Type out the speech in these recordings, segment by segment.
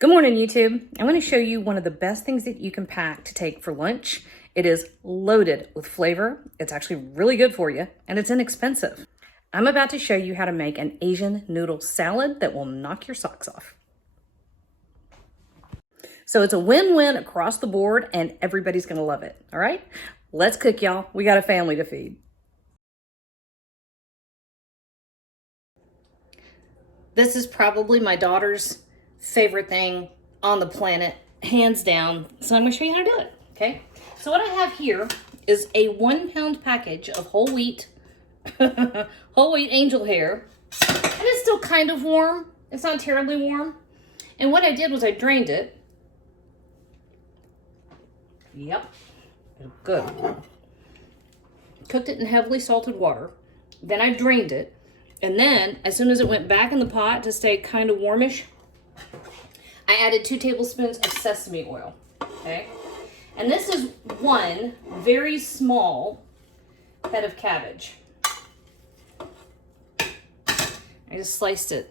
Good morning, YouTube. I want to show you one of the best things that you can pack to take for lunch. It is loaded with flavor. It's actually really good for you, and it's inexpensive. I'm about to show you how to make an Asian noodle salad that will knock your socks off. So it's a win-win across the board, and everybody's going to love it. All right, let's cook, y'all. We got a family to feed. This is probably my daughter's favorite thing on the planet, hands down. So I'm gonna show you how to do it, okay? So what I have here is a 1 pound package of whole wheat, whole wheat angel hair. And it's still kind of warm. It's not terribly warm. And what I did was I drained it. Yep, good. Cooked it in heavily salted water. Then I drained it. And then as soon as it went back in the pot to stay kind of warmish, I added 2 tablespoons of sesame oil, okay? And this is one very small head of cabbage. I just sliced it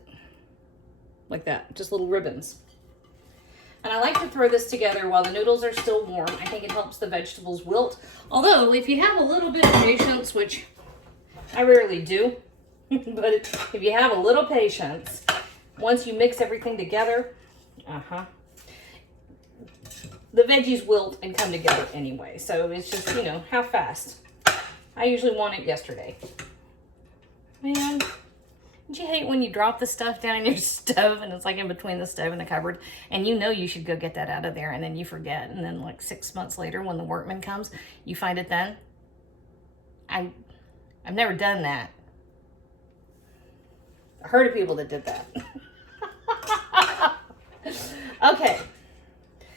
like that, just little ribbons. And I like to throw this together while the noodles are still warm. I think it helps the vegetables wilt. Although, if you have a little bit of patience, which I rarely do, but if you have a little patience, once you mix everything together, the veggies wilt and come together anyway. So it's just, you know, how fast. I usually want it yesterday. Man, don't you hate when you drop the stuff down in your stove and it's like in between the stove and the cupboard and you know you should go get that out of there and then you forget, and then like 6 months later when the workman comes, you find it then? I've never done that. I heard of people that did that. Okay,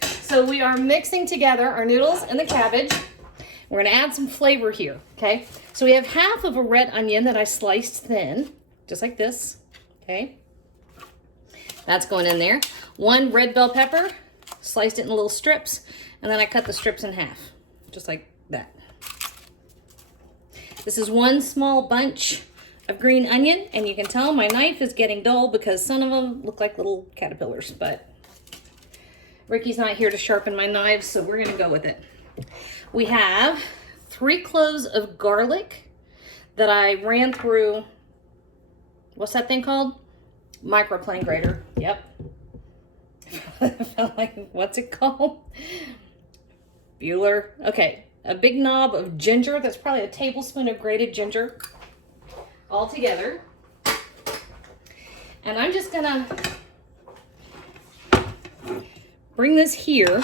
so we are mixing together our noodles and the cabbage. We're gonna add some flavor here, okay? So we have half of a red onion that I sliced thin, just like this, okay? That's going in there. 1 red bell pepper, sliced it in little strips, and then I cut the strips in half, just like that. This is 1 small bunch of green onion, and you can tell my knife is getting dull because some of them look like little caterpillars, but Ricky's not here to sharpen my knives, so we're gonna go with it. We have 3 cloves of garlic that I ran through, what's that thing called? Microplane grater, yep. I felt like, what's it called? Bueller. Okay, a big knob of ginger, that's probably a tablespoon of grated ginger all together. And I'm just gonna bring this here,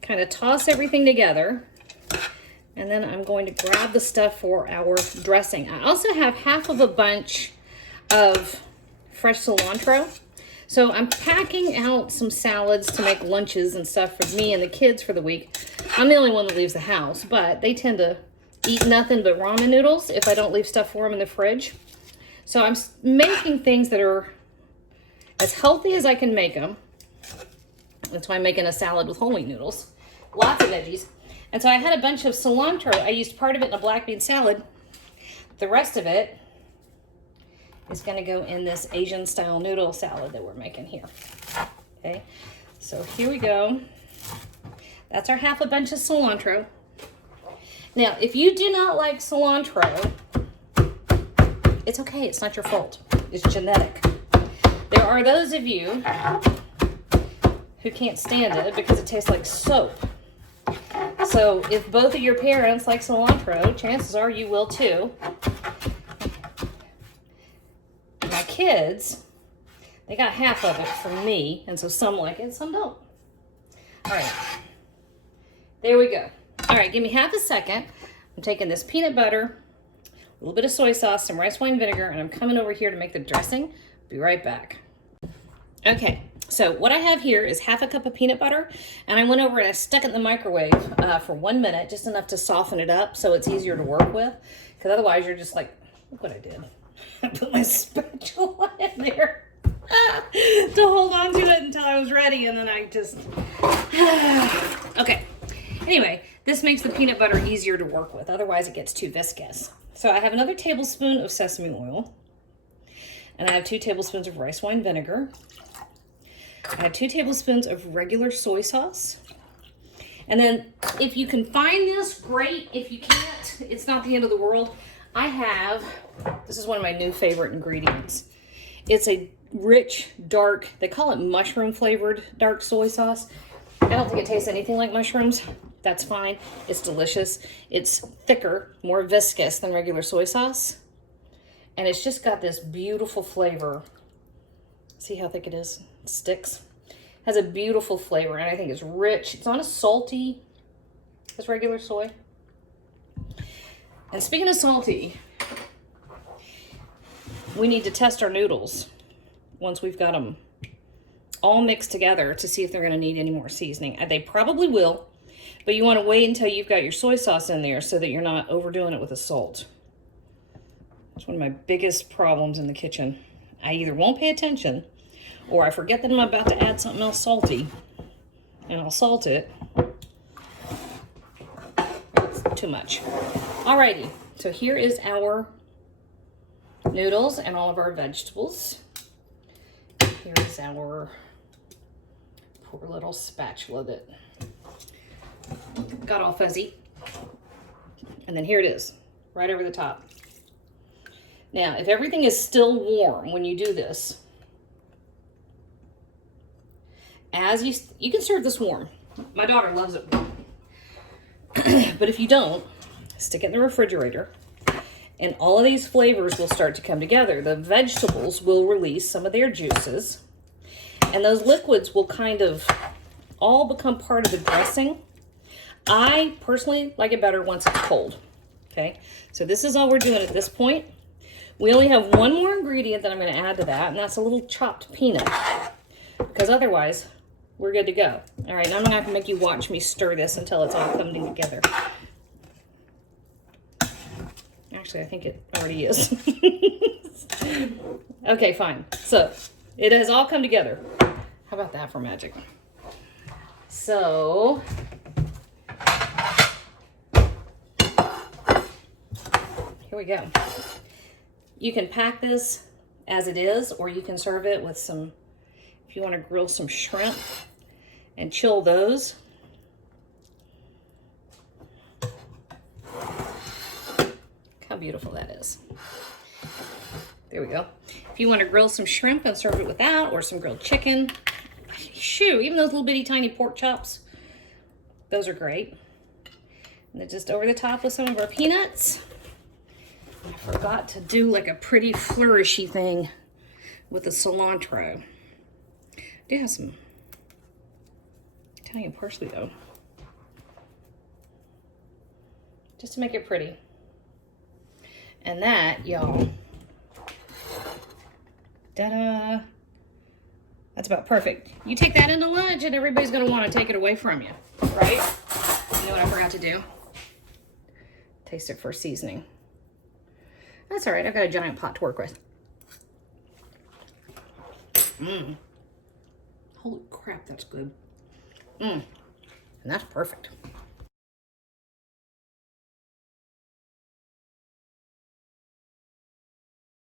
kind of toss everything together, and then I'm going to grab the stuff for our dressing. I also have half of a bunch of fresh cilantro. So I'm packing out some salads to make lunches and stuff for me and the kids for the week. I'm the only one that leaves the house, but they tend to eat nothing but ramen noodles if I don't leave stuff for them in the fridge. So I'm making things that are as healthy as I can make them. That's why I'm making a salad with whole wheat noodles. Lots of veggies. And so I had a bunch of cilantro. I used part of it in a black bean salad. The rest of it is going to go in this Asian style noodle salad that we're making here. Okay, so here we go. That's our half a bunch of cilantro. Now, if you do not like cilantro, it's okay. It's not your fault. It's genetic. There are those of you who can't stand it because it tastes like soap. So if both of your parents like cilantro, chances are you will too. My kids, they got half of it from me, and so some like it, some don't. All right, there we go. All right, give me half a second. I'm taking this peanut butter, a little bit of soy sauce, some rice wine vinegar, and I'm coming over here to make the dressing. Be right back. Okay, so what I have here is half a cup of peanut butter, and I went over and I stuck it in the microwave for 1 minute, just enough to soften it up so it's easier to work with, because otherwise you're just like, look what I did. I put my spatula in there to hold on to it until I was ready, and then I just, okay. Anyway, this makes the peanut butter easier to work with, otherwise it gets too viscous. So I have another tablespoon of sesame oil, and I have 2 tablespoons of rice wine vinegar. Add 2 tablespoons of regular soy sauce. And then if you can find this, great. If you can't, it's not the end of the world. I have, this is one of my new favorite ingredients. It's a rich, dark, they call it mushroom flavored dark soy sauce. I don't think it tastes anything like mushrooms. That's fine. It's delicious. It's thicker, more viscous than regular soy sauce. And it's just got this beautiful flavor. See how thick it is? It sticks. Has a beautiful flavor, and I think it's rich. It's not as salty as regular soy. And speaking of salty, we need to test our noodles once we've got them all mixed together to see if they're going to need any more seasoning. They probably will, but you want to wait until you've got your soy sauce in there so that you're not overdoing it with the salt. It's one of my biggest problems in the kitchen. I either won't pay attention or I forget that I'm about to add something else salty and I'll salt it. It's too much. Alrighty, so here is our noodles and all of our vegetables. Here is our poor little spatula that got all fuzzy. And then here it is, right over the top. Now, if everything is still warm when you do this, you can serve this warm. My daughter loves it warm. But if you don't, stick it in the refrigerator and all of these flavors will start to come together. The vegetables will release some of their juices and those liquids will kind of all become part of the dressing. I personally like it better once it's cold. Okay, so this is all we're doing at this point. We only have one more ingredient that I'm going to add to that, and that's a little chopped peanut, because otherwise we're good to go. All right, now I'm going to have to make you watch me stir this until it's all coming together. Actually, I think it already is. Okay, fine. So it has all come together. How about that for magic? So here we go. You can pack this as it is, or you can serve it with some, if you want to grill some shrimp and chill those. Look how beautiful that is. There we go. If you want to grill some shrimp and serve it with that, or some grilled chicken, shoo, even those little bitty tiny pork chops, those are great. And then just over the top with some of our peanuts. I forgot to do like a pretty flourishy thing with the cilantro. I do have some Italian parsley though, just to make it pretty. And that, y'all, ta-da, that's about perfect. You take that into lunch and everybody's gonna want to take it away from you, right? You know what I forgot to do? Taste it for seasoning. That's all right, I've got a giant pot to work with. Holy crap, that's good. And that's perfect.